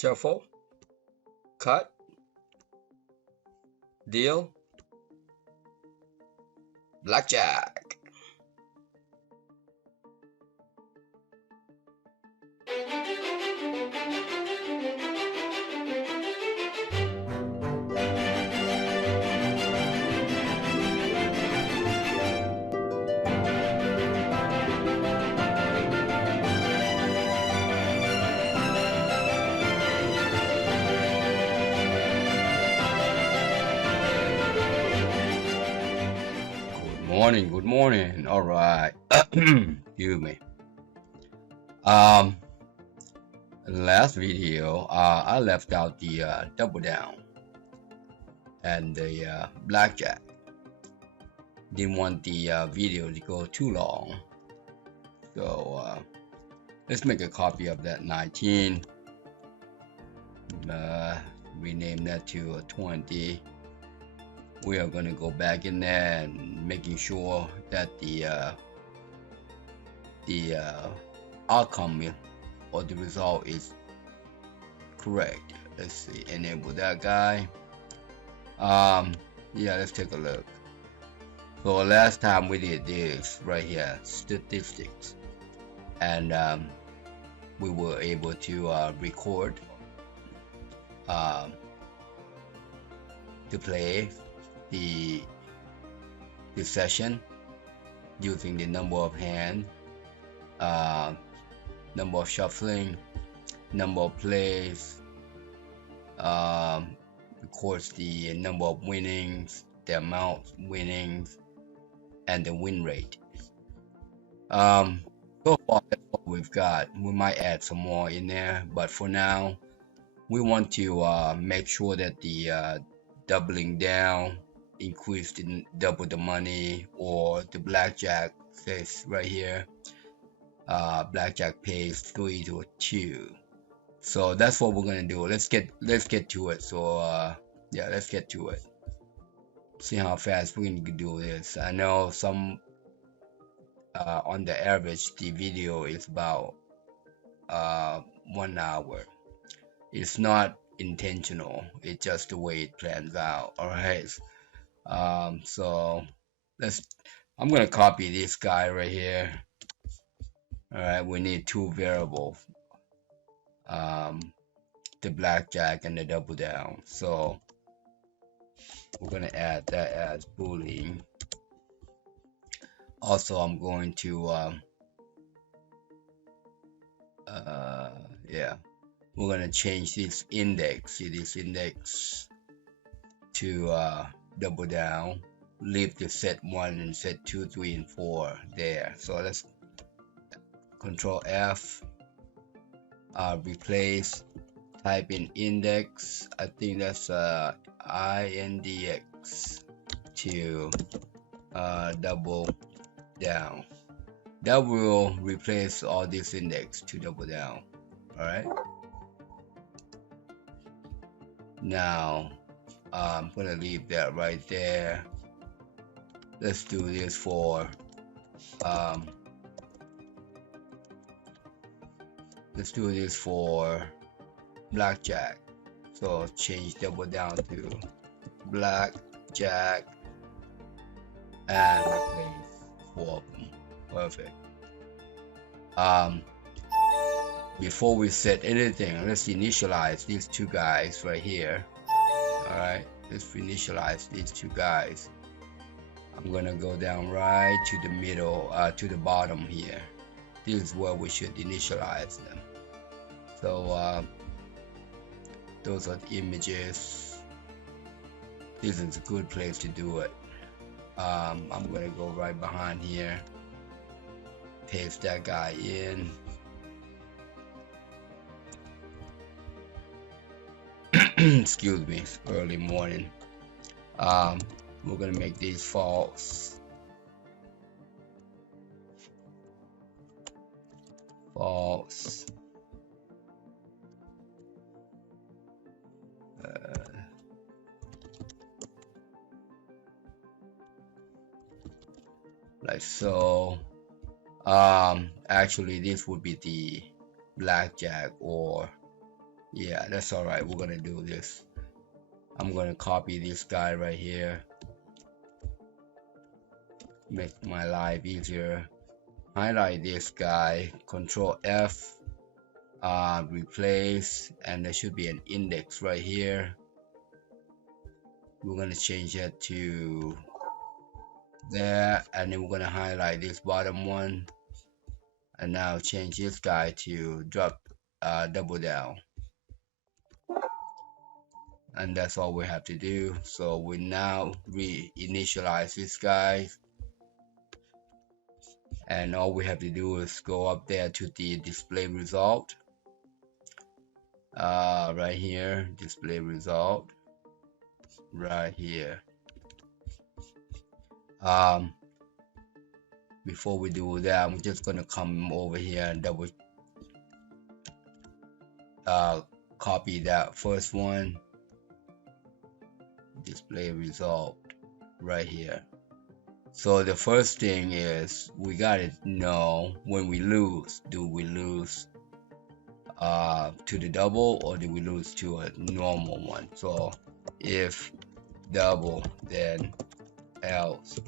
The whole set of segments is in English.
shuffle, cut, deal, blackjack. Good morning. All right. Excuse me. Last video, I left out the Doubledown and the Blackjack. Didn't want the video to go too long, so let's make a copy of that 19. Rename that to 20. We are going to go back in there and making sure that the outcome or the result is correct. Let's see, enable that guy. Yeah, let's take a look. So last time we did this right here, statistics, and we were able to record to play the session using the number of hand, number of shuffling, number of plays, records the number of winnings, the amount of winnings, and the win rate. So far that's what we've got. We might add some more in there, but for now we want to make sure that the doubling down, increase the double the money, or the blackjack says right here, blackjack pays 3 to 2. So that's what we're gonna do. Let's get to it. So yeah, let's get to it. See how fast we can do this. I know some on the average the video is about 1 hour. It's not intentional, it's just the way it plans out. All right. So I'm gonna copy this guy right here. All right, we need 2 variables, the blackjack and the double down. So we're gonna add that as boolean. Also, I'm going to yeah, we're gonna change this index. See this index to double down, leave the set 1 and set 2, 3, and 4 there. So let's Control F, replace, type in index. I think that's index to double down. That will replace all this index to double down. All right. Now I'm gonna leave that right there. Let's do this for blackjack. So change double down to blackjack and replace 4 of them. Perfect. Before we set anything, let's initialize these 2 guys right here. All right, let's initialize these 2 guys. I'm gonna go down right to the middle, to the bottom here. This is where we should initialize them. So those are the images. This is a good place to do it. I'm gonna go right behind here, paste that guy in. Excuse me, it's early morning. We're gonna make these false. False. Like so. Actually this would be the blackjack or Yeah, that's all right. We're gonna do this. I'm gonna copy this guy right here, make my life easier. Highlight this guy, Control F, replace, and there should be an index right here. We're gonna change that to there, and then we're gonna highlight this bottom one, and now change this guy to drop double down, and that's all we have to do. So we now reinitialize this guy, and all we have to do is go up there to the display result, right here, display result right here. Before we do that, I'm just gonna come over here and double copy that first one, display result right here. So the first thing is we gotta know when we lose, do we lose to the double or do we lose to a normal one? So if double, then else,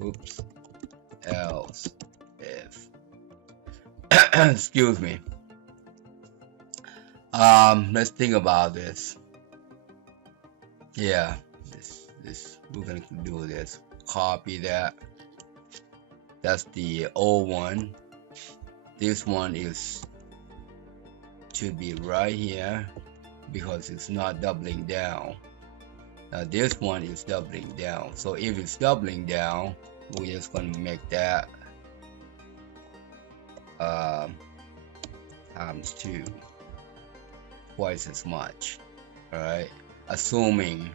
else if excuse me. Let's think about this. Yeah, this we're gonna do this. Copy that. That's the old one. This one should be right here because it's not doubling down. Now this one is doubling down. So if it's doubling down, we're just gonna make that times 2, twice as much. All right, assuming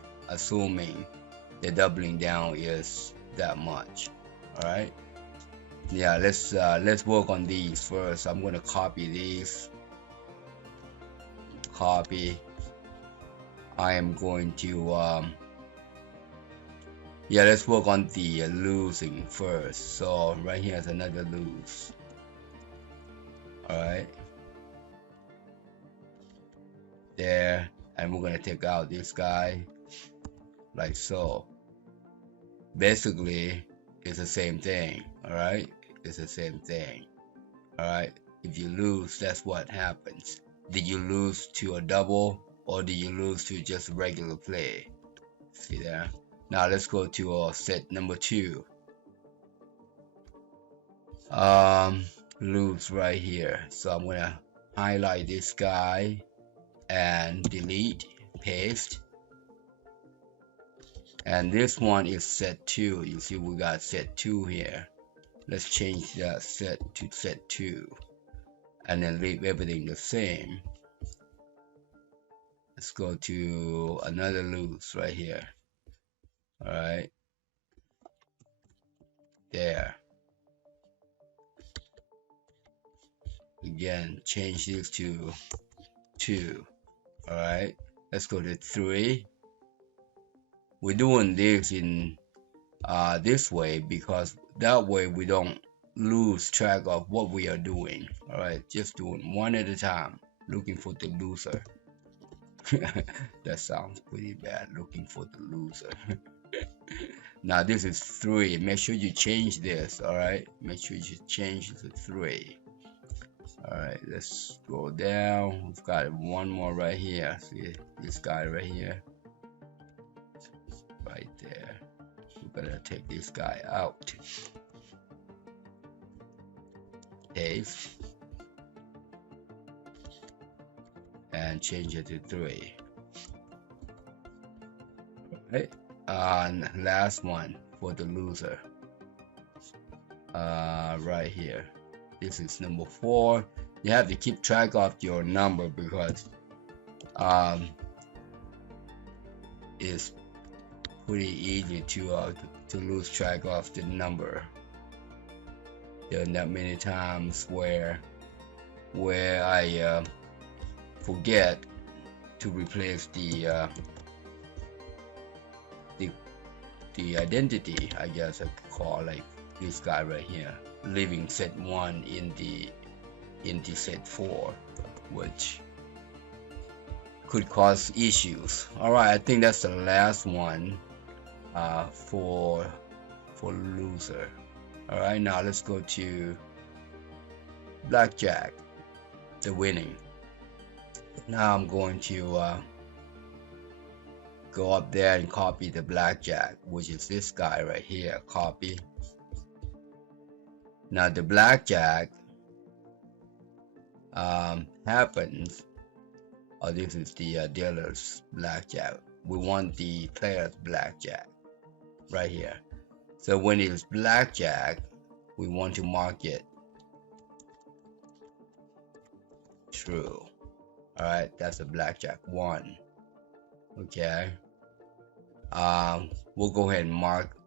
the doubling down is that much. All right. Yeah, let's work on these first. I'm gonna copy these. Copy. I am going to yeah, let's work on the losing first. So right here is another lose. All right, there, and we're gonna take out this guy like so. Basically, it's the same thing. All right, it's the same thing. All right, if you lose, that's what happens. Did you lose to a double or did you lose to just regular play? See there. Now let's go to set number 2. Lose right here. So I'm gonna highlight this guy and delete, paste. And this one is set 2. You see we got set 2 here. Let's change that set to set 2 and then leave everything the same. Let's go to another lose right here. All right, there. Again, change this to 2. All right, let's go to 3. We're doing this in this way because that way we don't lose track of what we are doing. All right, just doing one at a time, looking for the loser. That sounds pretty bad, looking for the loser. Now this is 3. Make sure you change this. All right, make sure you change to 3. All right, let's go down. We've got one more right here. See this guy right here, right there. We're gonna take this guy out. Paste and change it to 3. Right, and last one for the loser. Right here. This is number 4. You have to keep track of your number because it's pretty easy to lose track of the number. There are not many times where I forget to replace the identity, I guess I could call, like this guy right here, leaving set 1 in the set 4, which could cause issues. All right, I think that's the last one for loser. All right, now let's go to Blackjack, the winning. Now I'm going to go up there and copy the Blackjack, which is this guy right here. Copy. Now the Blackjack happens. Oh, this is the dealer's Blackjack. We want the player's Blackjack right here. So when it's Blackjack, we want to mark it true. All right, that's a Blackjack 1. Okay. We'll go ahead and mark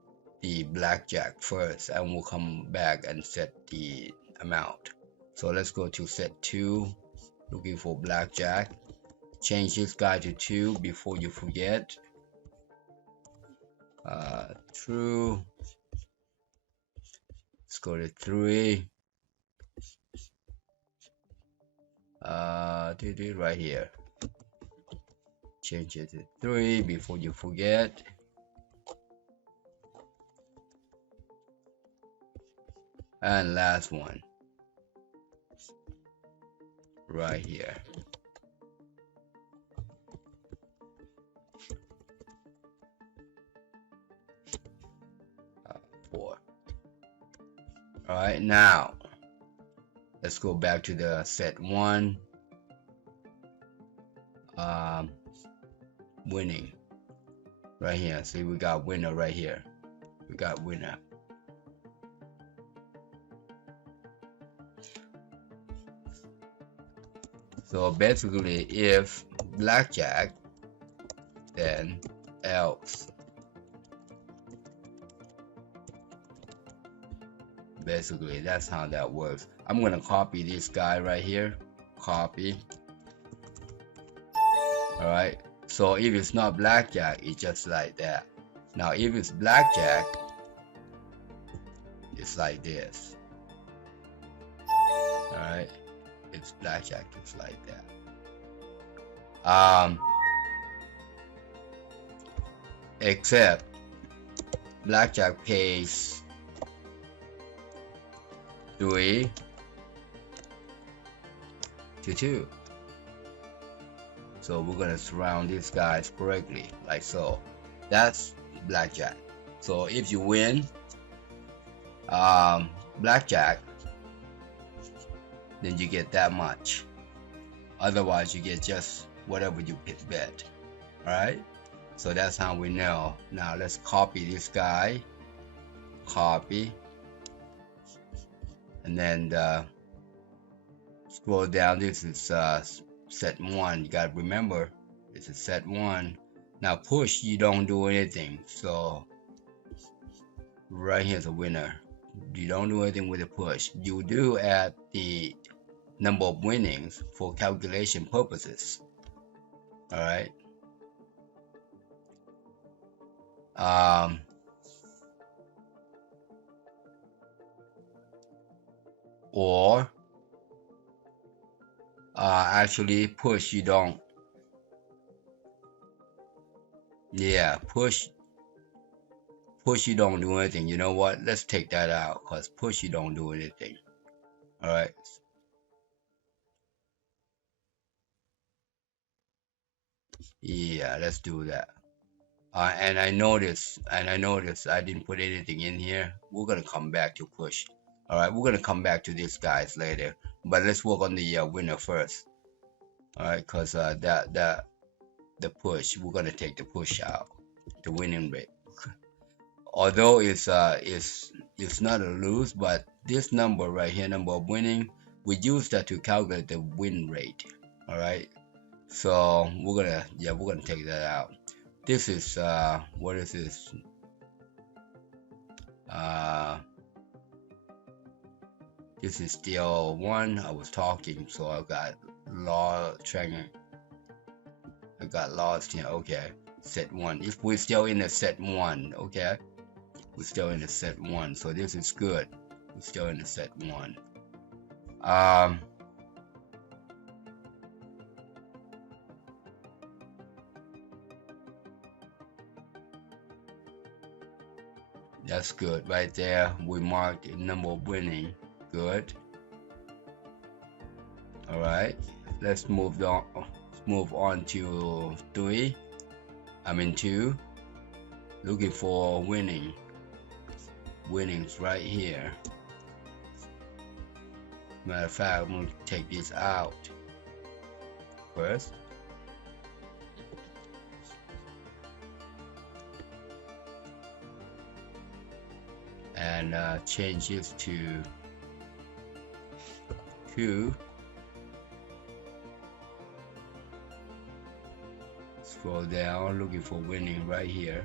the Blackjack first, and we'll come back and set the amount. So let's go to set 2, looking for Blackjack. Change this guy to 2 before you forget. True. Let's go to 3. Right here. Change it to 3 before you forget. And last one. Right here. 4. All right, now let's go back to the set 1. Winning right here. See, we got winner right here. We got winner. So basically, if Blackjack, then else. Basically, that's how that works. I'm gonna copy this guy right here. Copy. All right. So if it's not Blackjack, it's just like that. Now, if it's Blackjack, it's like this. All right. It's Blackjack, it's like that. Except Blackjack pays 3 to 2. So we're gonna surround these guys correctly, like so. That's Blackjack. So if you win Blackjack, then you get that much. Otherwise, you get just whatever you bet. Alright? So that's how we know. Now let's copy this guy. Copy. And then scroll down. This is set 1. You gotta remember, this is set 1. Now push, you don't do anything. So right here's a winner. You don't do anything with the push. You do add the number of winnings for calculation purposes. All right. Or actually push, you don't. Yeah, push you don't do anything. You know what? Let's take that out, because push you don't do anything. All right. Yeah, let's do that. And I noticed I didn't put anything in here. We're gonna come back to push. All right, we're gonna come back to these guys later, but let's work on the winner first. All right, because the push, we're gonna take the push out, the winning rate. Although it's not a lose, but this number right here, number of winning, we use that to calculate the win rate. All right, so we're gonna take that out. This is what is this? This is still 1. I was talking, so I got lost here. Okay, set 1. If we're still in the set 1, okay, we're still in the set 1, so this is good. We're still in the set 1. That's good right there. We marked the number of winning. Good. All right, let's move on to 2. Looking for winnings right here. Matter of fact, I'm going to take this out first. And change this to 2. Scroll down, looking for winning right here.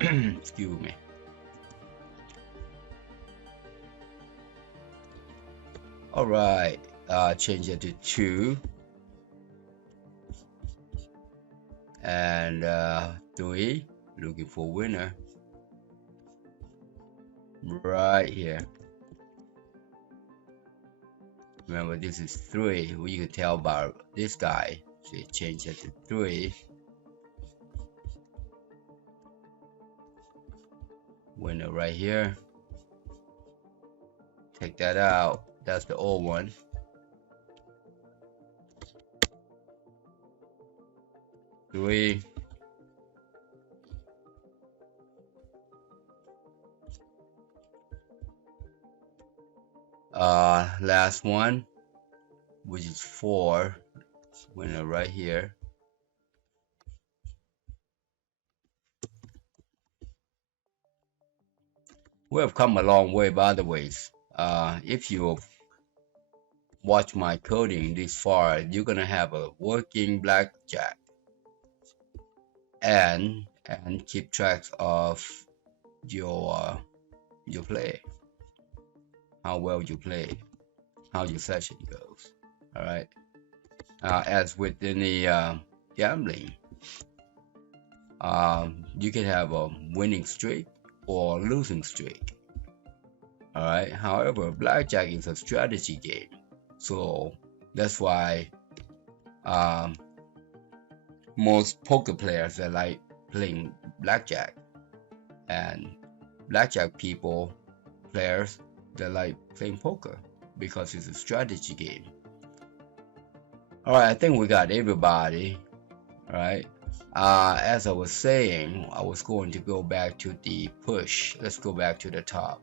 Excuse me. All right, change it to 2. And 3, looking for winner right here. Remember, this is 3. You can tell by this guy. So change it to 3. Winner right here. Take that out. That's the old one. Three. Last one, which is 4. Winner right here. We have come a long way, by the ways. If you watch my coding this far, you're gonna have a working blackjack and keep track of your play, how well you play, how your session goes. All right. As with any gambling, you can have a winning streak or losing streak. All right. However, blackjack is a strategy game, so that's why most poker players that like playing blackjack, and blackjack players that like playing poker, because it's a strategy game. All right, I think we got everybody. All right. As I was saying, I was going to go back to the push. Let's go back to the top,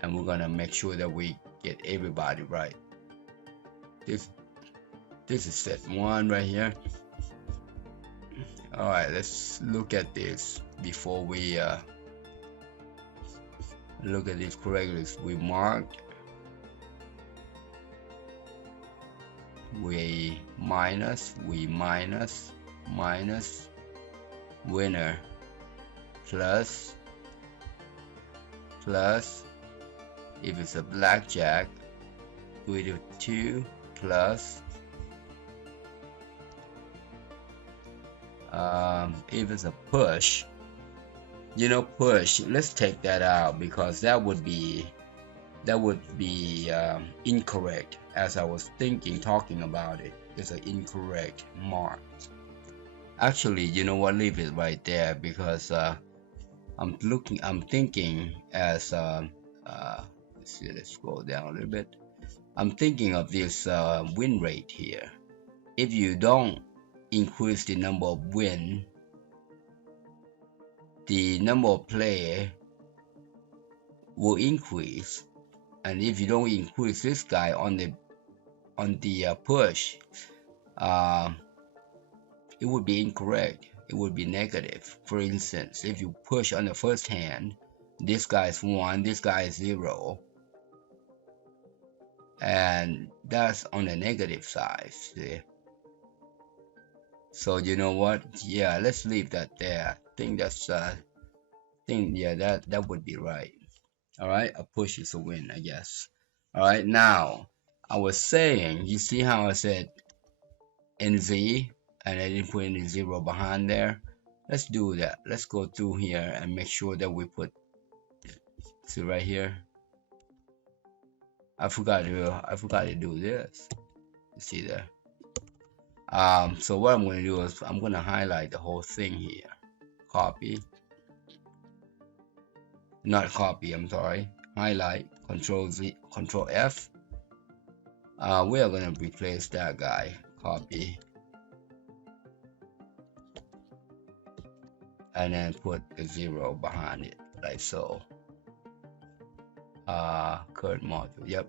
and we're gonna make sure that we get everybody right. This is set 1 right here. All right, let's look at this before we look at this correctly. We marked, we minus, winner, plus, if it's a blackjack, we do 2 plus, if it's a push, push, let's take that out, because that would be incorrect. As I was talking about it, it's an incorrect mark. Actually, you know what, leave it right there, because I'm thinking as let's see, let's scroll down a little bit. I'm thinking of this win rate here. If you don't increase the number of win, the number of player will increase, and if you don't increase this guy on the push, it would be incorrect. It would be negative. For instance, if you push on the first hand, this guy is 1, this guy is 0, and that's on the negative side. See? So you know what? Yeah, let's leave that there. I think that's yeah, that would be right. All right, a push is a win, I guess. All right, now I was saying, you see how I said NZ and I didn't put any 0 behind there? Let's do that. Let's go through here and make sure that we put, see right here, I forgot to do this. You see there? So what I'm going to do is I'm going to highlight the whole thing here, copy, not copy, I'm sorry, highlight, Control Z, Control F. We are going to replace that guy, copy, and then put a 0 behind it, like so. Current module, yep,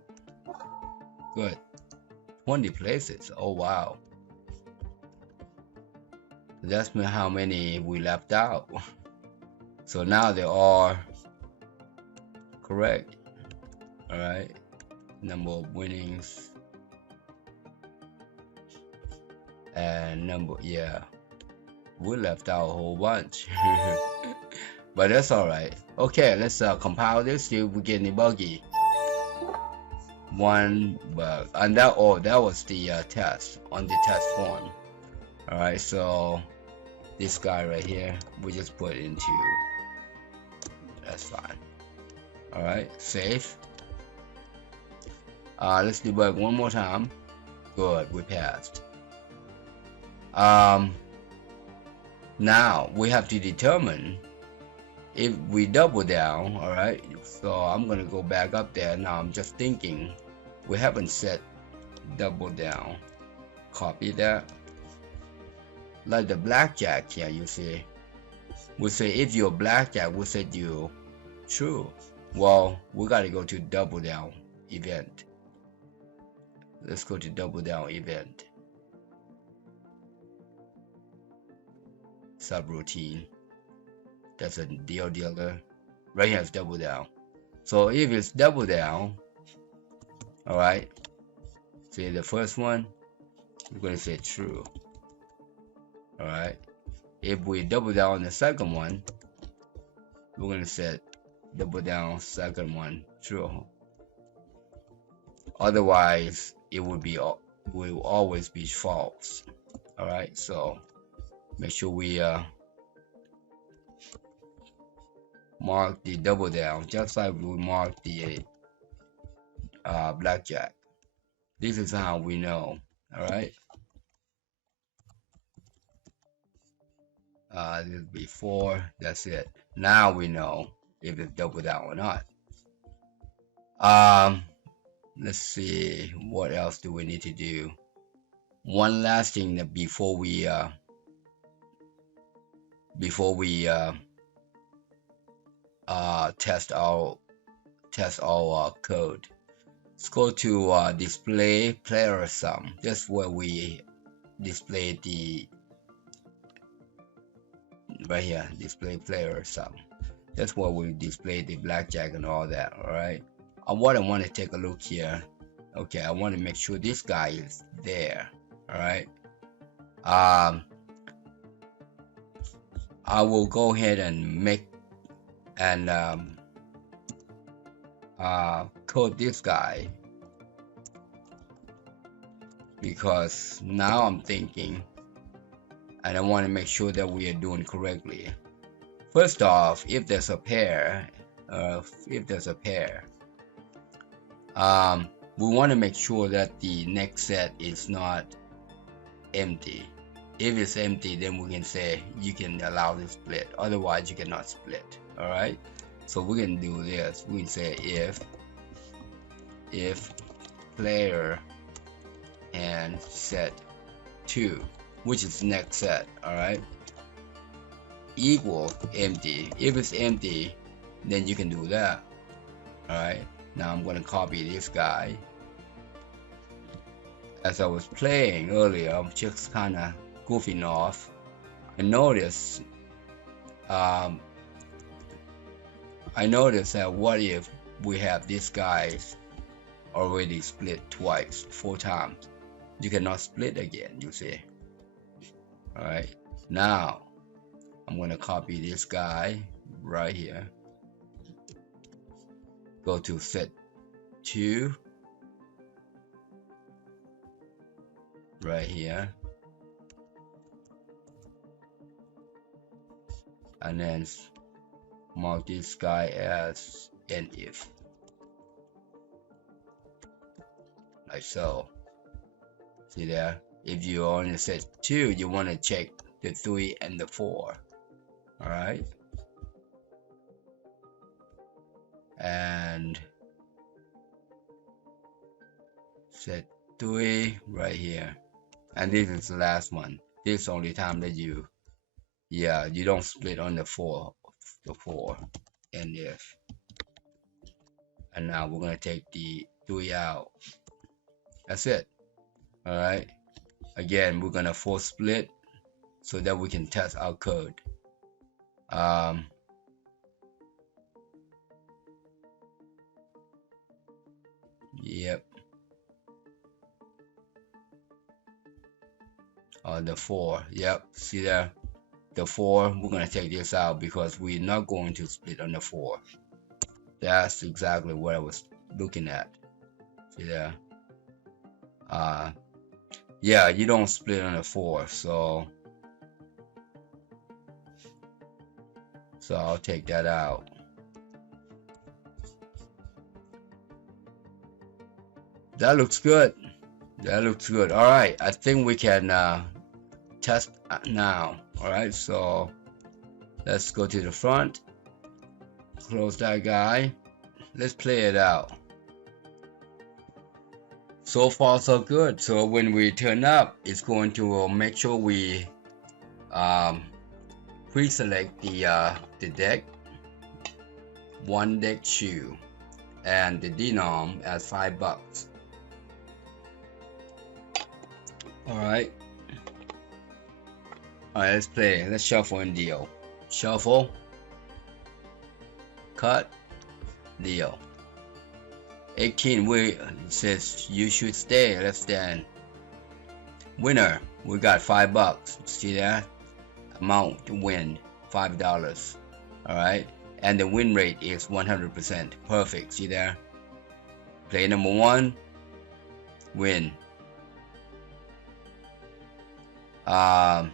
good. 20 places, oh wow. That's how many we left out. So now they are correct. All right, number of winnings and number, yeah, we left out a whole bunch. But that's all right. Okay, let's compile this, see if we get any buggy. One bug, and that was the test on the test form. All right, so this guy right here, we just put into, that's fine. All right, save. Let's debug one more time. Good, we passed. Now we have to determine if we double down. All right, so I'm gonna go back up there. Now I'm just thinking, we haven't set double down. Copy that. Like the blackjack here, you see, we say if you're blackjack, we set you true. Well, we gotta go to double down event. Let's go to double down event. Subroutine. That's a dealer. Right here is double down. So if it's double down, all right, see the first one, we're gonna say true. All right, if we double down on the second one, we're gonna set double down second one true. Otherwise it will always be false. All right, so make sure we mark the double down just like we mark the blackjack. This is how we know. All right, this is before, that's it. Now we know if it's double down or not. Let's see, what else do we need to do? One last thing that before we test our code. Let's go to display player sum. That's where we display the, right here, display player sum. That's where we display the blackjack and all that. All right, what I want to take a look here. Okay, I want to make sure this guy is there. All right, I will go ahead and make and code this guy, because now I'm thinking and I want to make sure that we are doing correctly. First off, if there's a pair, we want to make sure that the next set is not empty. If it's empty, then we can say you can allow the split, otherwise you cannot split. All right, so we can do this. We can say if player and set 2, which is next set, all right, equal empty. If it's empty, then you can do that. All right, now I'm going to copy this guy. As I was playing earlier, I'm just kind of goofing off. I noticed that what if we have this guy already split twice, 4 times? You cannot split again, you see. All right, now I'm going to copy this guy right here. Go to set 2 right here, and then mark this guy as an if, like so. See there, if you only set 2, you want to check the 3 and the 4. All right, and set 3 right here, and this is the last one. This is the only time that you don't split on the 4 and if. And now we're gonna take the 3 out. That's it. All right, again we're gonna force split so that we can test our code. Yep. The 4, yep, see there, the 4, we're gonna take this out because we're not going to split on the 4. That's exactly what I was looking at. See there. Yeah, you don't split on the 4, so I'll take that out. That looks good. That looks good. All right, I think we can test now. All right, so let's go to the front, close that guy, let's play it out. So far so good. So when we turn up, it's going to make sure we pre-select the deck, one deck shoe, and the denom as $5. Alright, let's play. Let's shuffle and deal. Shuffle, cut, deal. 18, we says you should stay. Let's stand. Winner, we got $5. See that? Amount to win $5. Alright, and the win rate is 100%. Perfect. See there? Play number 1, win. I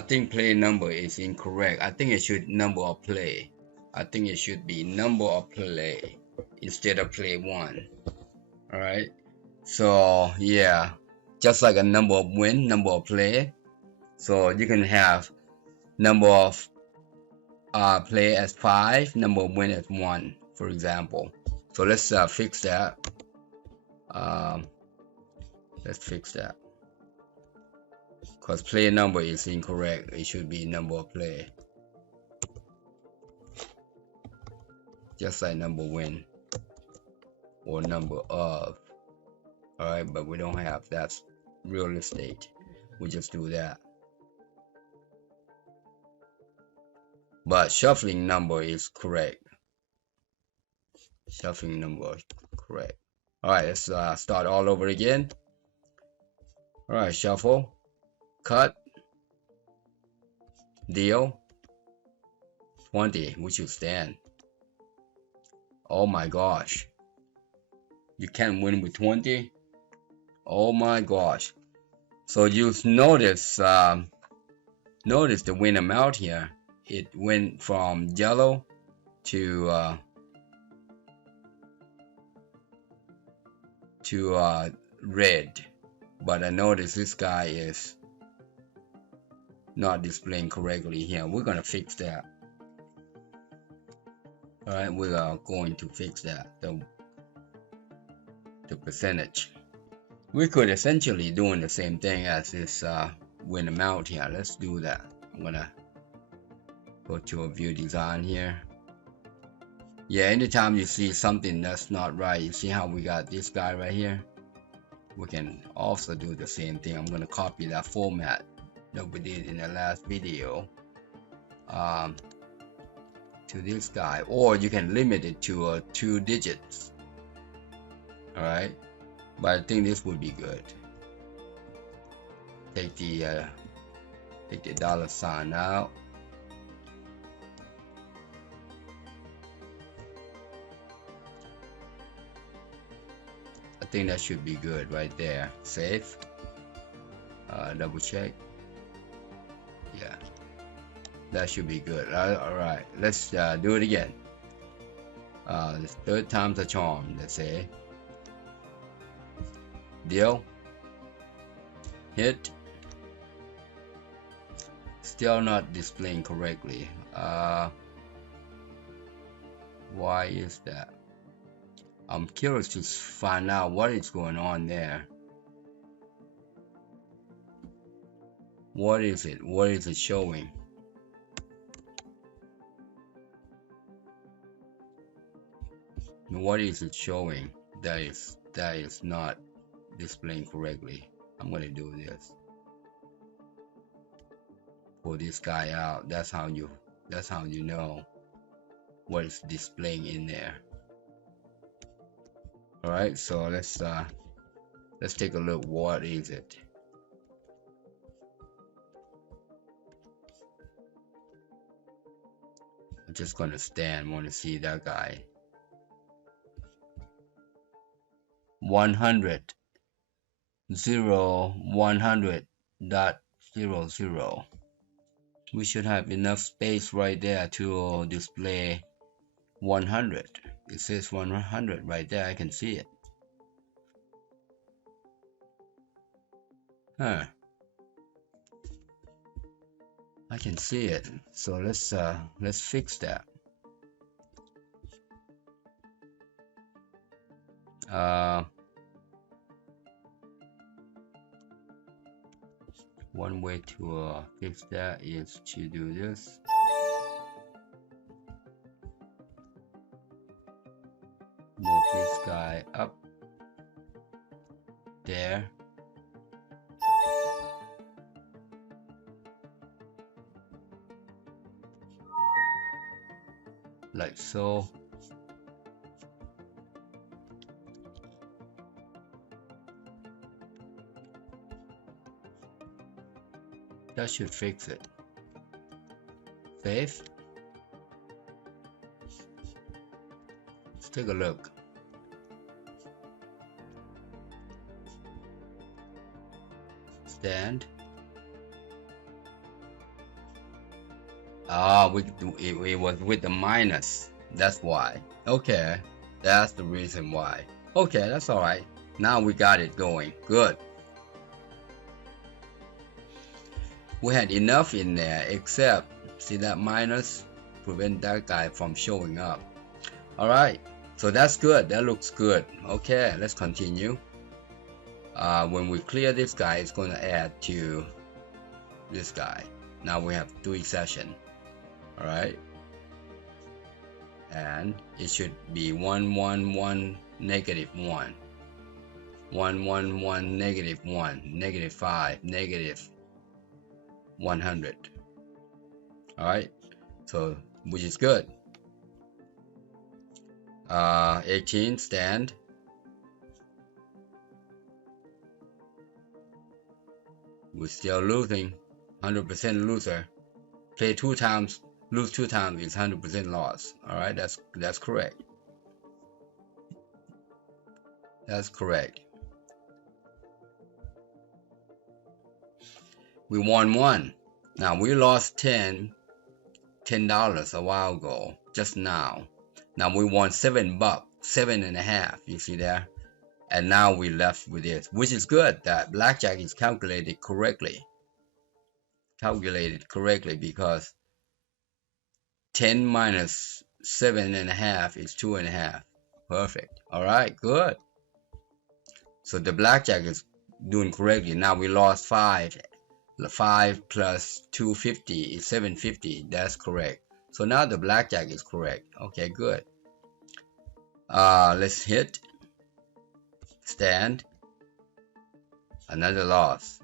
think play number is incorrect. I think it should number of play. I think it should be number of play instead of play 1. Alright, so yeah, just like a number of win, number of play. So you can have number of play as 5, number of win as 1, for example. So let's fix that. Let's fix that, because play number is incorrect. It should be number of play, just like number win or number of. Alright, but we don't have, that's real estate. We just do that. But shuffling number is correct. Shuffling number is correct. Alright, let's start all over again. Alright, shuffle, cut, deal, 20, we should stand. Oh my gosh, you can't win with 20. Oh my gosh. So you notice the win amount here. It went from yellow to red, but I notice this guy is not displaying correctly here. We're gonna fix that. Alright, we are going to fix that, the percentage. We could essentially doing the same thing as this win amount here. Let's do that. I'm gonna go to a view design here. Yeah, anytime you see something that's not right, you see how we got this guy right here, we can also do the same thing. I'm gonna copy that format that we did in the last video to this guy, or you can limit it to 2 digits. Alright, but I think this would be good. Take the $sign out. I think that should be good right there. Save. Double check. Yeah, that should be good. Alright, let's do it again. This 3rd time's a charm, let's say. Deal. Hit. Still not displaying correctly. Why is that? I'm curious to find out what is going on there. What is it? What is it showing? What is it showing that is not displaying correctly? I'm gonna do this. Pull this guy out. That's how you know what is displaying in there. All right, so let's take a look. What is it? I'm just gonna stand. Want to see that guy. 100 0 100.00. We should have enough space right there to display 100. It says 100 right there. I can see it. Huh. I can see it. So let's fix that. One way to fix that is to do this. Move this guy up there. Like so. That should fix it. Save. Let's take a look. Stand. It was with the minus. That's why. Okay, that's the reason why. Okay, that's all right. Now we got it going. Good. We had enough in there, except see that minus prevent that guy from showing up. All right, so that's good. That looks good. Okay, let's continue. When we clear this guy, it's going to add to this guy. Now we have 3 sessions. All right, and it should be 1 1 1 negative 1 1 1 1 negative 1 negative 5 negative 100. All right, so which is good. 18 stand. We're still losing. 100% loser. Play 2 times, lose 2 times is 100% loss. All right, that's correct. That's correct. We won 1. Now we lost $10 a while ago, just now. Now we won $7, 7.5. You see there? And now we left with this, which is good. That blackjack is calculated correctly. Calculated correctly because 10 minus 7.5 is 2.5. Perfect. All right, good. So the blackjack is doing correctly. Now we lost 5. 5 plus 250 is 750. That's correct. So now the blackjack is correct. Okay, good. Let's hit. Stand. Another loss.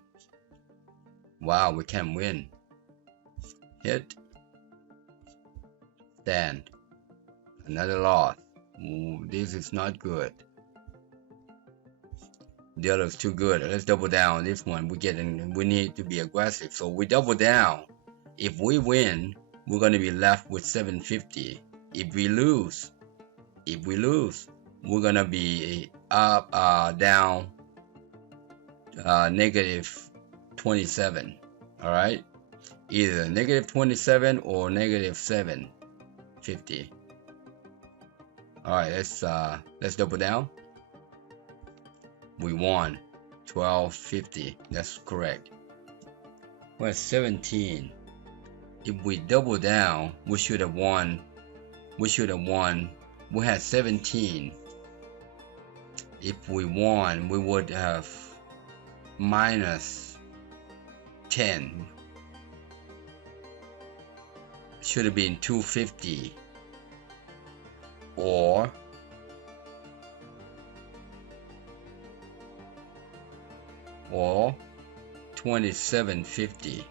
Wow, we can't win. Hit. Stand. Another loss. Ooh, this is not good. The other is too good. Let's double down this one. We need to be aggressive. So we double down. If we win, we're gonna be left with 750. If we lose, we're gonna be up, down, negative 27. All right, either negative 27 or negative 750. All right, let's double down. We won 1250. That's correct. Well, 17. If we double down, we should have won. We should have won we had 17. If we won, we would have minus 10. Should have been 250 or or 2750.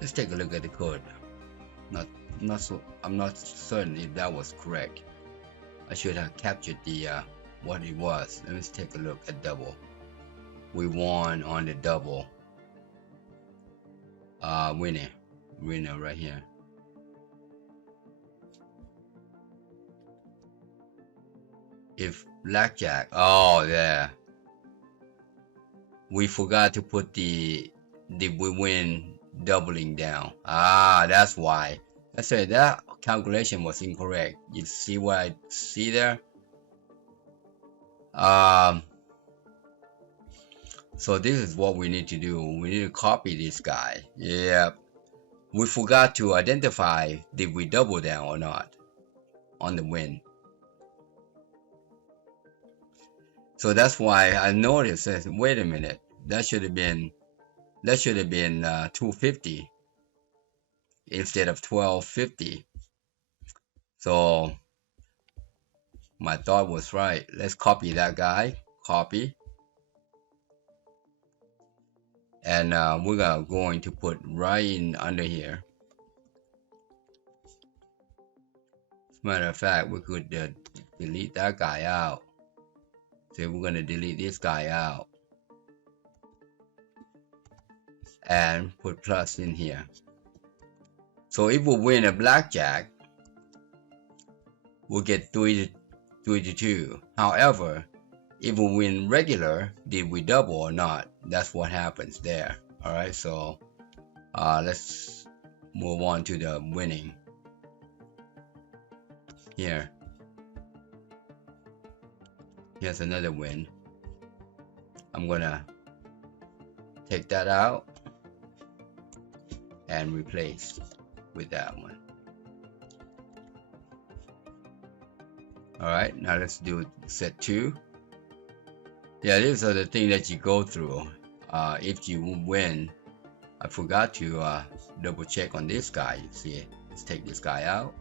Let's take a look at the code. I'm not certain if that was correct. I should have captured the what it was. Let's take a look at double. We won on the double. Winner right here. If blackjack, oh yeah, we forgot to put the did we win doubling down. That's why. I said that calculation was incorrect. You see what I see there? So this is what we need to do. We need to copy this guy. Yep. We forgot to identify did we double down or not on the win. So that's why I noticed that, wait a minute, that should have been 250 instead of 1250. So my thought was right. Let's copy that guy. Copy. And we're going to put right in under here. As a matter of fact, we could delete that guy out. So we're going to delete this guy out and put plus in here. So if we win a blackjack, we'll get 3 to 2. However, if we win regular, did we double or not? That's what happens there. Alright, so let's move on to the winning. Here. Here's another win. I'm gonna take that out and replace with that one. Alright, now let's do set 2. Yeah, these are the things that you go through. If you win, I forgot to double check on this guy. You see, let's take this guy out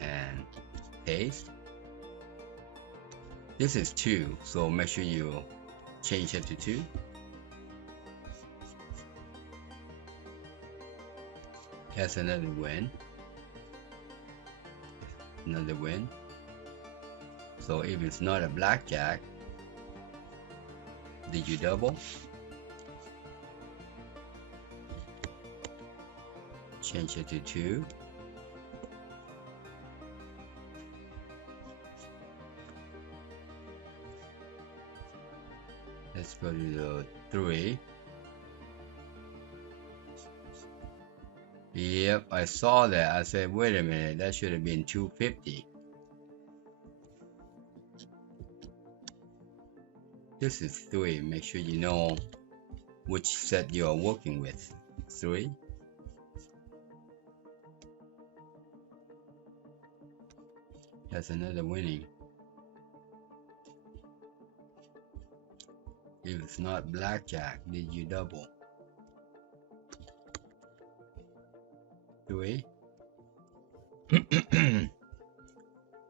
and paste. This is 2, so make sure you change it to 2. That's another win. Another win. So if it's not a blackjack, did you double? Change it to 2. Let's go to the 3. Yep, I saw that. I said, wait a minute, that should have been 250. This is 3. Make sure you know which set you are working with. 3. That's another winning. If it's not blackjack, did you double? 3.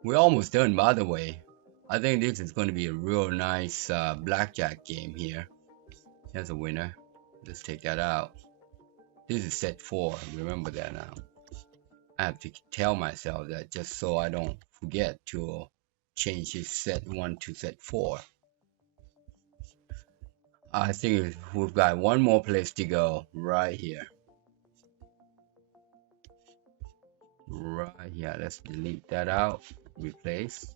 We're almost done, by the way. I think this is going to be a real nice blackjack game here. Here's a winner. Let's take that out. This is set 4. Remember that now. I have to tell myself that just so I don't forget to change this set 1 to set 4. I think we've got one more place to go right here. Right here. Let's delete that out. Replace.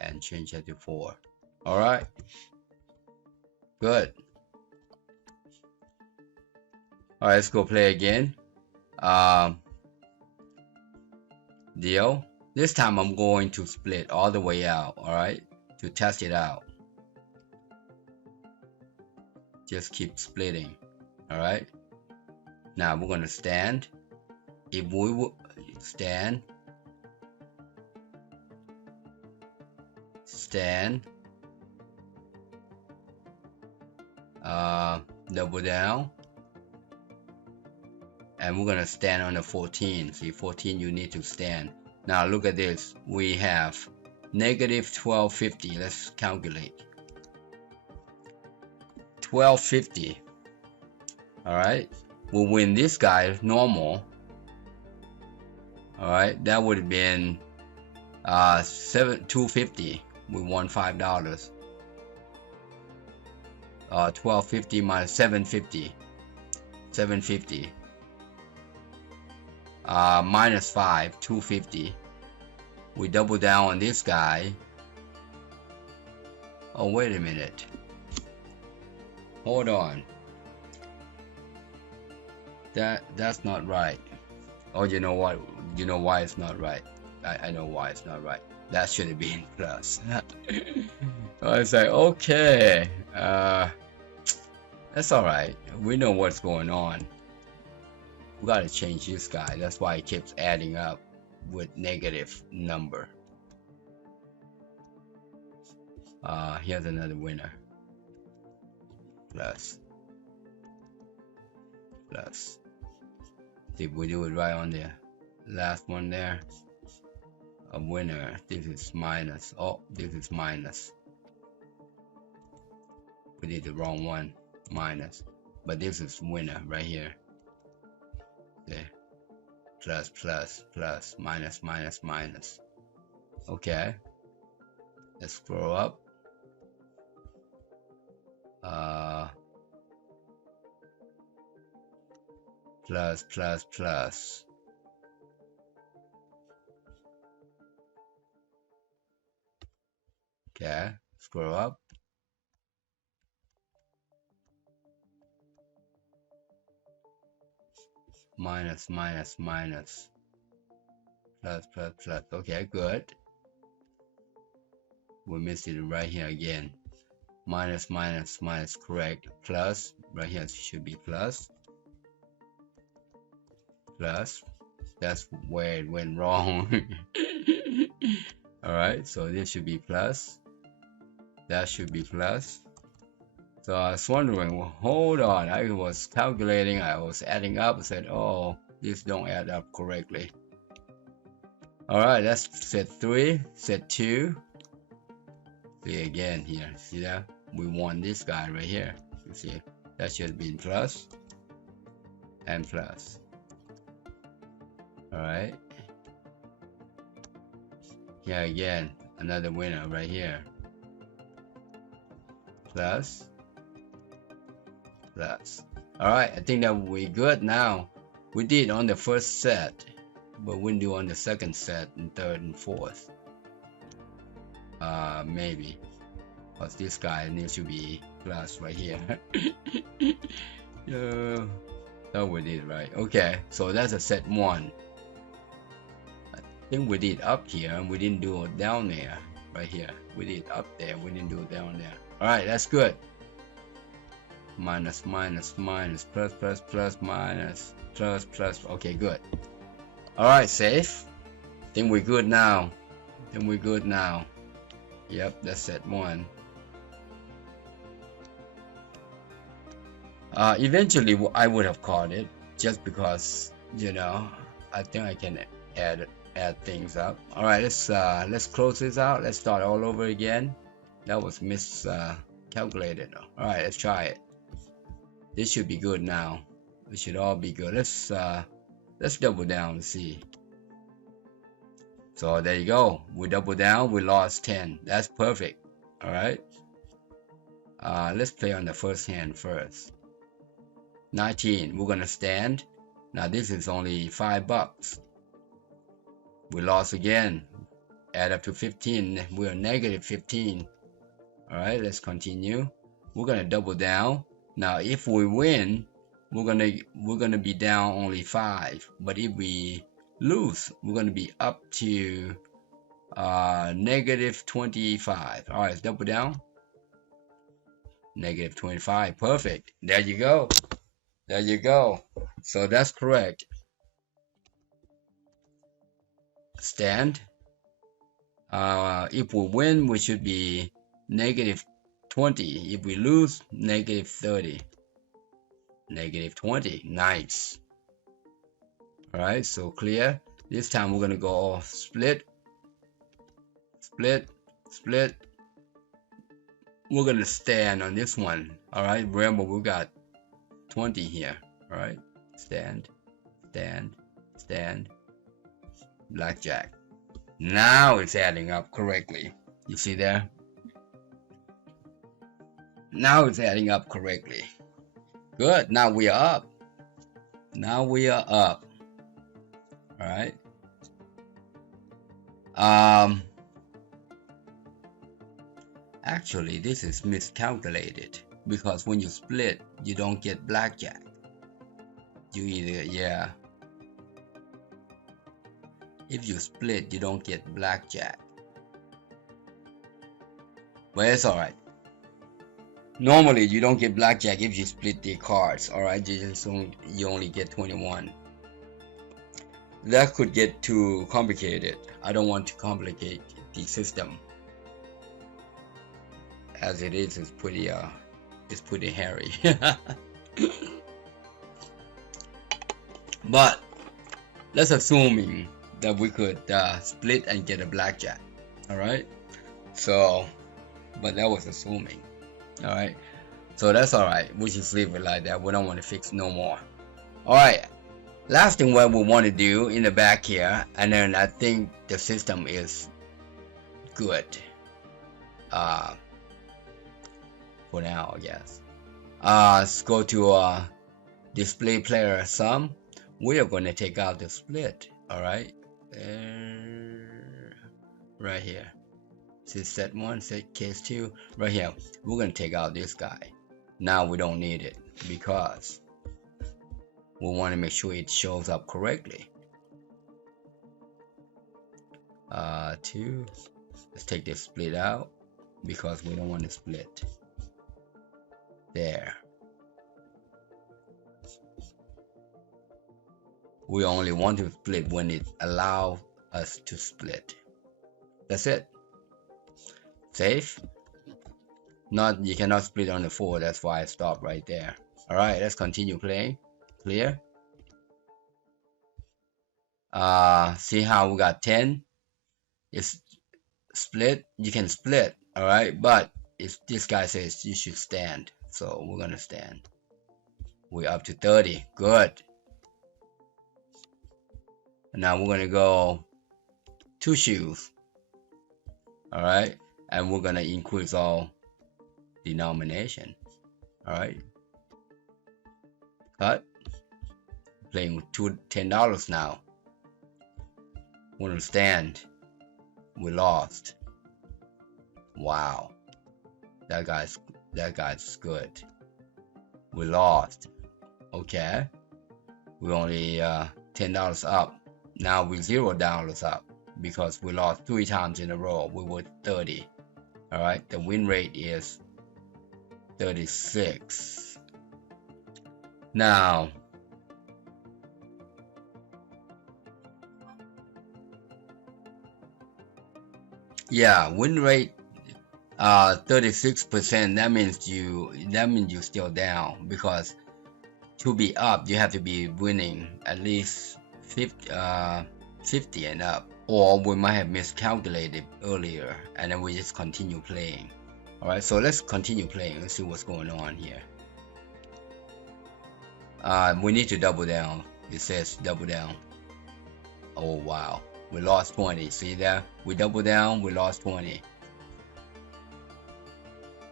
And change that to 4. Alright. Good. Alright, let's go play again. Deal. This time I'm going to split all the way out, alright, to test it out. just keep splitting. All right, now we're going to stand. If we would stand, double down, and we're going to stand on the 14. See, 14 you need to stand. Now look at this, we have negative 1250. Let's calculate 1250. All right, we'll win this guy normal. All right, that would have been 250. We won $5. 1250 minus 750. Minus 5, 250. We double down on this guy. Oh, wait a minute. Hold on. That's not right. Oh, you know what? You know why it's not right. I know why it's not right. That should have been plus. I was like, okay, that's all right. We know what's going on. We gotta change this guy. That's why it keeps adding up with negative number. Here's another winner. Plus. Did we do it right on the last one there? A winner. This is minus. Oh, this is minus. We did the wrong one. Minus. But this is winner right here. Okay. Plus, minus. Okay. Let's scroll up. Plus. Okay, scroll up. Minus. Plus. Okay, good. We missed it right here again. Minus, correct. Plus, right here should be plus. That's where it went wrong. Alright, so this should be plus. That should be plus. So I was wondering, well, hold on, I was calculating, I was adding up, I said, oh, this don't add up correctly. Alright, that's set 3, set 2. See again here, see that? We want this guy right here. You see, that should be plus and plus. Alright. Here again, another winner right here. Plus. Alright, I think that we're good now. We did on the first set, but we do on the second set and third and fourth. Maybe. Because this guy needs to be plus right here. That we did right. Okay, so that's a set 1. I think we did up here and we didn't do it down there. Right here. We did up there, we didn't do it down there. Alright, that's good. Minus, plus, minus, plus. Okay, good. Alright, safe. Think we're good now. Yep, that's set 1. Eventually I would have caught it just because, you know, I think I can add things up. Alright, let's close this out. Let's start all over again. That was miscalculated. Alright, let's try it. This should be good now. It should all be good. Let's double down and see. So there you go. We double down, we lost 10. That's perfect. Alright. Let's play on the first hand first. 19. We're gonna stand. Now this is only $5. We lost again. Add up to 15. We're negative 15. Alright, let's continue. We're gonna double down. Now if we win, we're gonna be down only 5. But if we lose, we're gonna be up to negative 25. Alright, let's double down. Negative 25. Perfect. There you go. There you go. So that's correct. Stand. If we win, we should be negative 20. If we lose, negative 30. Negative 20. Nice. Alright, so clear. This time we're going to go off split. Split. Split. We're going to stand on this one. Alright, remember we got 20 here. Alright, stand. Stand. Stand. Blackjack. Now it's adding up correctly. You see there? Now it's adding up correctly. Good. Now we are up. Now we are up. Alright. Actually, this is miscalculated because when you split, you don't get blackjack. You either, yeah. If you split, you don't get blackjack. But it's alright. Normally, you don't get blackjack if you split the cards. Alright, you only get 21. That could get too complicated. I don't want to complicate the system. As it is, it's pretty hairy. But let's assuming that we could split and get a blackjack. Alright, so but that was assuming. Alright, so that's alright. We just leave it like that. We don't want to fix no more. Alright, last thing what we want to do in the back here, and then I think the system is good for now, I guess. Let's go to display player sum. We are going to take out the split. Alright, right here. This is set 1, set case 2. Right here, we're going to take out this guy. Now we don't need it because we want to make sure it shows up correctly. 2. Let's take this split out because we don't want to split. There. We only want to split when it allows us to split. That's it. Save. Not, you cannot split on the 4. That's why I stopped right there. Alright, let's continue playing. Clear. See how we got 10? It's split. You can split. Alright, but if this guy says you should stand, so we're gonna stand. We're up to 30. Good. Now we're gonna go 2 shoes. Alright, and we're gonna increase all denomination. Alright, cut. Playing with $10 now. We're gonna stand. We lost. Wow, that guy's good. We lost. Okay, we only $10 up. Now we're $0 up because we lost 3 times in a row. We were 30. Alright, the win rate is 36. Now yeah, win rate 36%. That means you're still down, because to be up you have to be winning at least 50 and up, or we might have miscalculated earlier and then we just continue playing. Alright, so let's continue playing. Let's see what's going on here. We need to double down. It says double down. Oh wow, we lost 20. See that? We double down, we lost 20.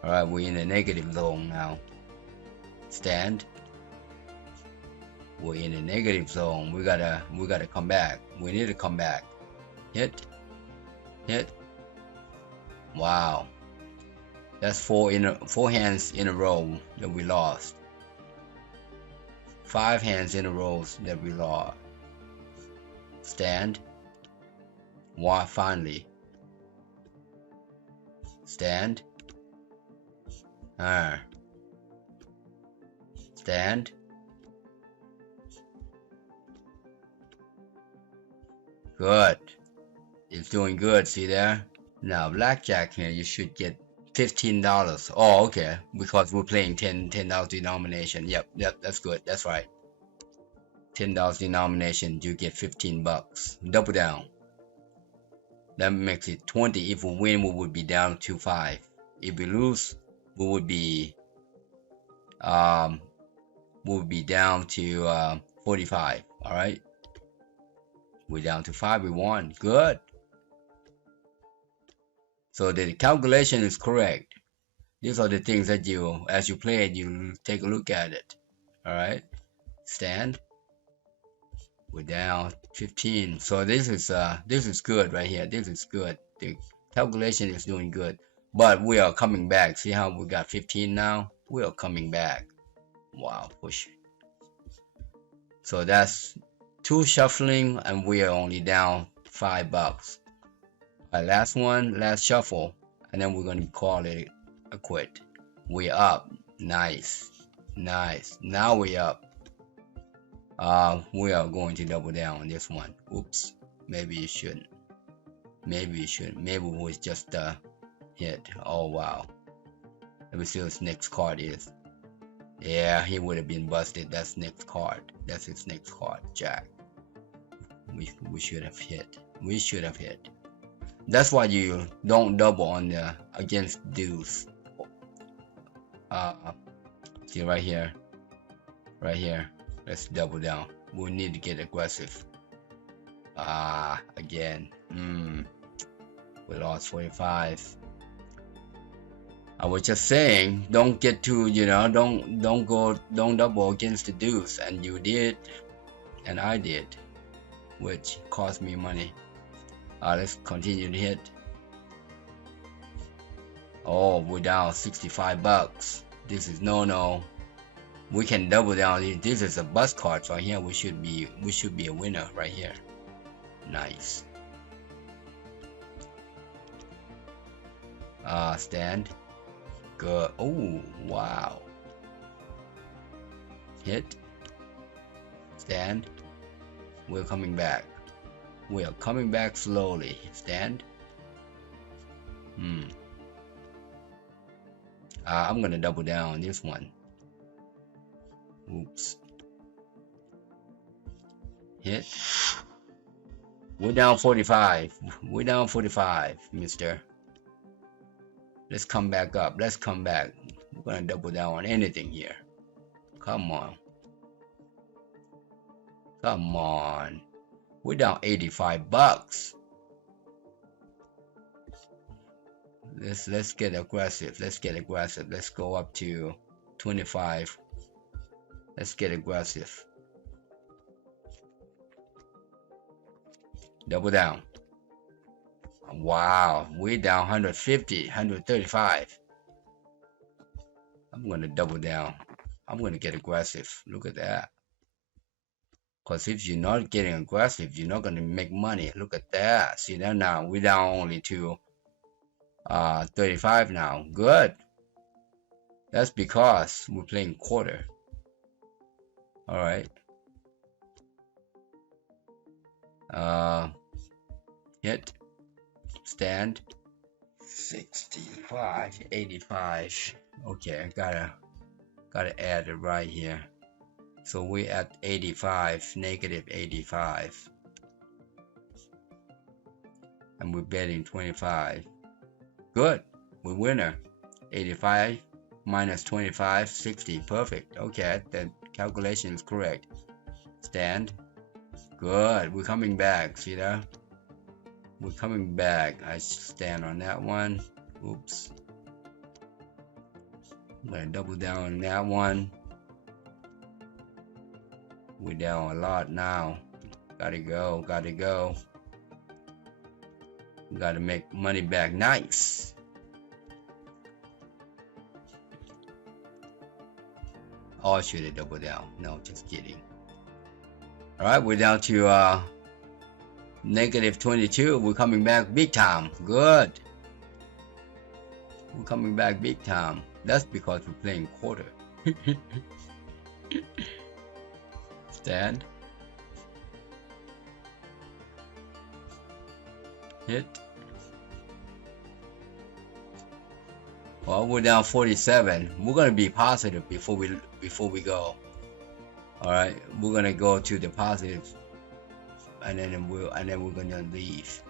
Alright, we're in the negative zone now. Stand. We're in a negative zone. We gotta come back. We need to come back. Hit. Wow, that's 4 hands in a row that we lost. 5 hands in a row that we lost. Stand. Finally. Stand. stand. Good. It's doing good, see there? Now Blackjack here, you should get $15. Oh, okay, because we're playing $10 denomination. Yep, that's good. That's right. $10 denomination, you get 15 bucks. Double down. That makes it 20. If we win, we would be down to 5. If we lose, we would be down to 45. All right. We're down to 5. We won. Good. So the calculation is correct. These are the things that you, as you play it, you take a look at it. All right. Stand. We're down 15. So this is good right here. This is good. The calculation is doing good. But we are coming back. See how we got 15 now? We are coming back. Wow, push. So that's 2 shuffling and we are only down $5. Alright, last one, last shuffle, and then we're gonna call it a quit. We're up. Nice. Nice. Now we're up. We are going to double down on this one. Oops. Maybe you shouldn't. Maybe you shouldn't. Maybe it was just a hit. Oh wow. Let me see what his next card is. Yeah, he would have been busted. That's next card. That's his next card. Jack. We should have hit. We should have hit. That's why you don't double on the against deuce. See right here. Right here. Let's double down. We need to get aggressive. Again. We lost 45. I was just saying, don't get too, don't double against the deuce, and you did, and I did, which cost me money. Let's continue to hit. Oh, we're down 65 bucks. This is no. We can double down. This is a bust card, so here we should be a winner right here. Nice. Stand. Good. Oh wow. Hit. Stand. We're coming back. We are coming back slowly. Stand. I'm gonna double down on this one. Oops. Hit. We're down 45. We're down 45, mister. Let's come back up. Let's come back. We're gonna double down on anything here. Come on. Come on. We're down 85 bucks. Let's get aggressive. Let's get aggressive. Let's go up to 25. Let's get aggressive. Double down. Wow, we're down 150, 135. I'm gonna double down. I'm gonna get aggressive. Look at that. Because if you're not getting aggressive, you're not gonna make money. Look at that. See that now? We're down only to 35 now. Good. That's because we're playing quarter. All right. Hit. Stand. 65, 85. Okay, gotta add it right here. So we're at 85, negative 85. And we're betting 25. Good. We're winner. 85 minus 25, 60. Perfect. Okay, the calculation is correct. Stand. Good. We're coming back. See that? We're coming back. I stand on that one. Oops. I'm gonna double down on that one. We're down a lot now. Gotta go. Gotta go. Gotta make money back. Nice. Oh, I should have doubled down. No, just kidding. Alright, we're down to negative 22. We're coming back big time. Good. We're coming back big time. That's because we're playing quarter. Stand. Hit. Well, we're down 47. We're gonna be positive before we go. All right, we're gonna go to the positive, and then we're gonna leave.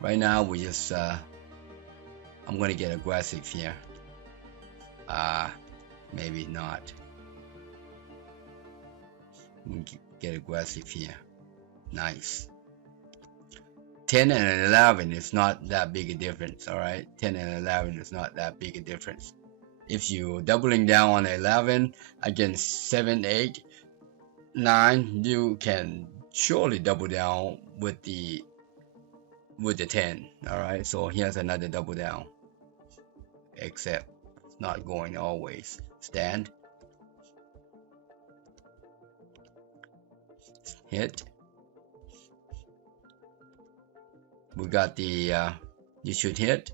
Right now, we just I'm gonna get aggressive here. Maybe not. We get aggressive here. Nice. 10 and 11 is not that big a difference. All right, 10 and 11 is not that big a difference. If you're doubling down on 11 against 7, 8, 9, you can surely double down with the 10. All right, so here's another double down, except it's not going always. Stand. Hit. We got the you should hit,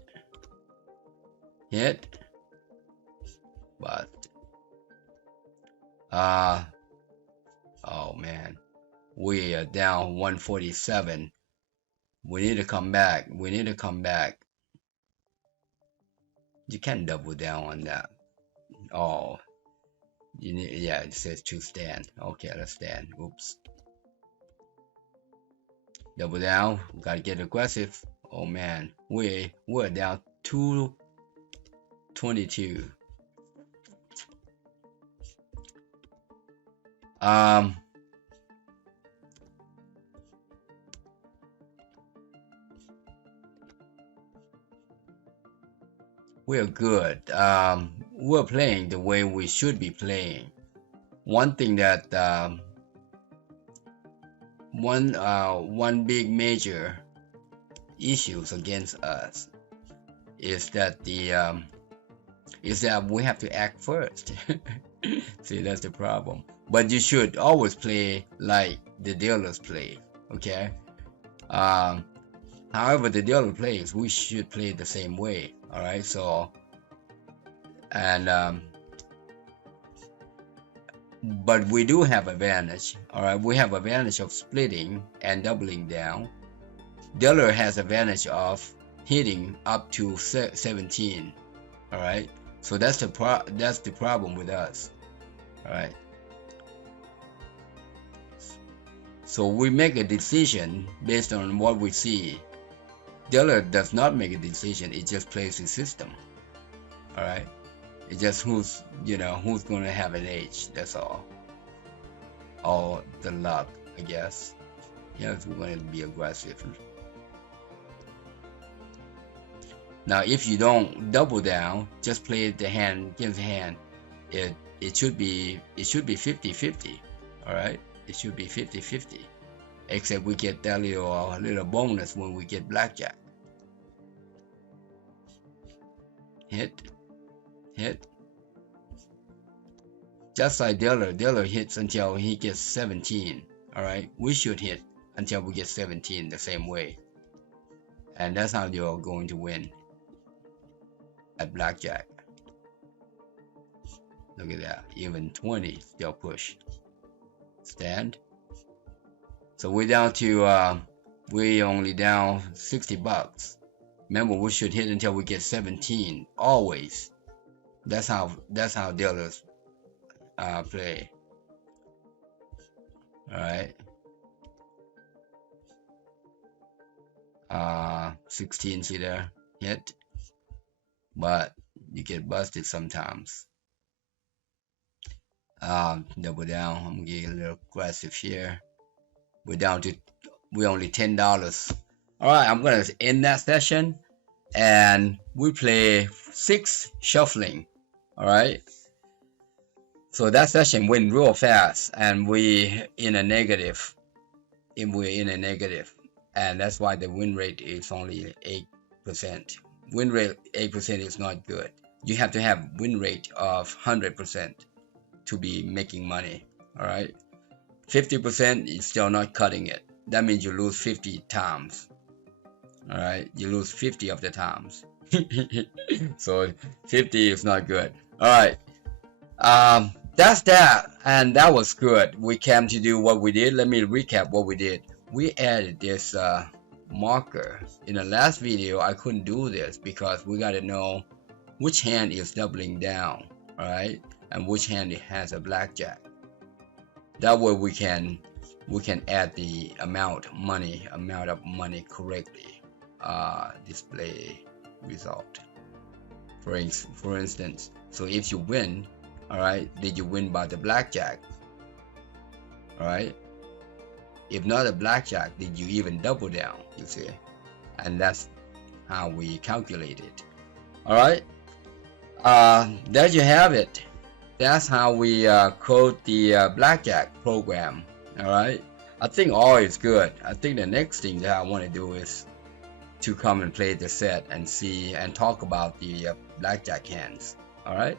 but oh man, we are down 147. We need to come back. You can double down on that. Oh, you need, yeah, it says to stand. Okay, let's stand. Oops. Double down. We gotta get aggressive. Oh man, we're down 222. We're good. We're playing the way we should be playing. One thing that one big major issues against us is that we have to act first. See, that's the problem. But you should always play like the dealers play. Okay. However the dealer plays, we should play the same way. All right. So, and but we do have advantage. All right, we have advantage of splitting and doubling down. Dealer has advantage of hitting up to 17. All right, so that's the problem with us. All right, so we make a decision based on what we see. Dealer does not make a decision; it just plays the system. All right. It's just who's gonna have an edge. That's all. Or the luck, I guess. Yes, we're gonna be aggressive. Now, if you don't double down, just play the hand against the hand. It should be 50-50. All right, it should be 50-50. Except we get that little bonus when we get blackjack. Hit. Just like dealer hits until he gets 17. All right, we should hit until we get 17 the same way, and that's how you're going to win at blackjack. Look at that, even 20 still push. Stand. So we're down to we only down $60. Remember, we should hit until we get 17 always. That's how dealers play. All right. 16, see there, hit, but you get busted sometimes. Double down. I'm gonna get a little aggressive here. We're only $10. All right, I'm gonna end that session, and we play 6 shuffling. All right. So that session went real fast, and we're in a negative. And that's why the win rate is only 8%. Win rate 8% is not good. You have to have win rate of 100% to be making money. All right. 50% is still not cutting it. That means you lose 50 times. All right, you lose 50 of the times. So 50 is not good. All right. that's that, and that was good. We came to do what we did. Let me recap what we did. We added this marker. In the last video, I couldn't do this because we got to know which hand is doubling down, right? And which hand it has a blackjack. That way we can add the amount of money correctly. Display result. For instance, so if you win, all right, did you win by the blackjack? All right. If not a blackjack, did you even double down? You see, and that's how we calculate it. All right. There you have it. That's how we code the Blackjack program. All right. I think all is good. I think the next thing that I want to do is to come and play the set and see and talk about the Blackjack hands. All right.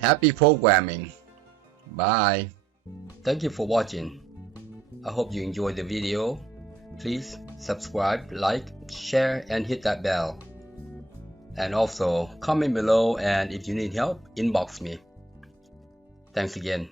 Happy programming. Bye. Thank you for watching. I hope you enjoyed the video. Please subscribe, like, share, and hit that bell. And also comment below, and if you need help, inbox me. Thanks again.